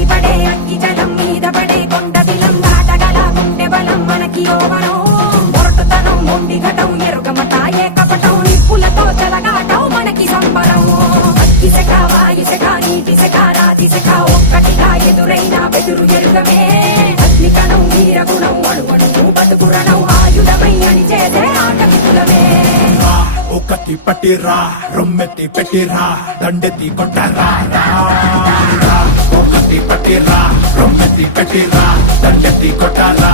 ఎగిసిపడే అగ్గి జలం మీద పడే కొండ దిలం దాటగల గుండె బలం మనకి ఓవరం మొరటుతనం మొండి ఘటం ఎరుగమట ఏకపటం నిప్పులతో చెలగాటం మనకి సంబరం అగ్గిసెక వాయుసెక నీటిసెక రాతిసెక ఒక్కటిగా ఎదురైన బెదురు ఎరుగమే అగ్నికణం వీరగుణం అణువణువు బతుకురణం ఆయుధమై అని చేసే ఆటవికులమే ఒకటి పట్టిరా రొమ్మెత్తి పెట్టిరా దండెత్తి కొట్టరా ఒకటి పట్టిరా రొమ్మెత్తి పెట్టిరా దండెత్తి కొట్టరా